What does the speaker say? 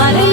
Hallelujah.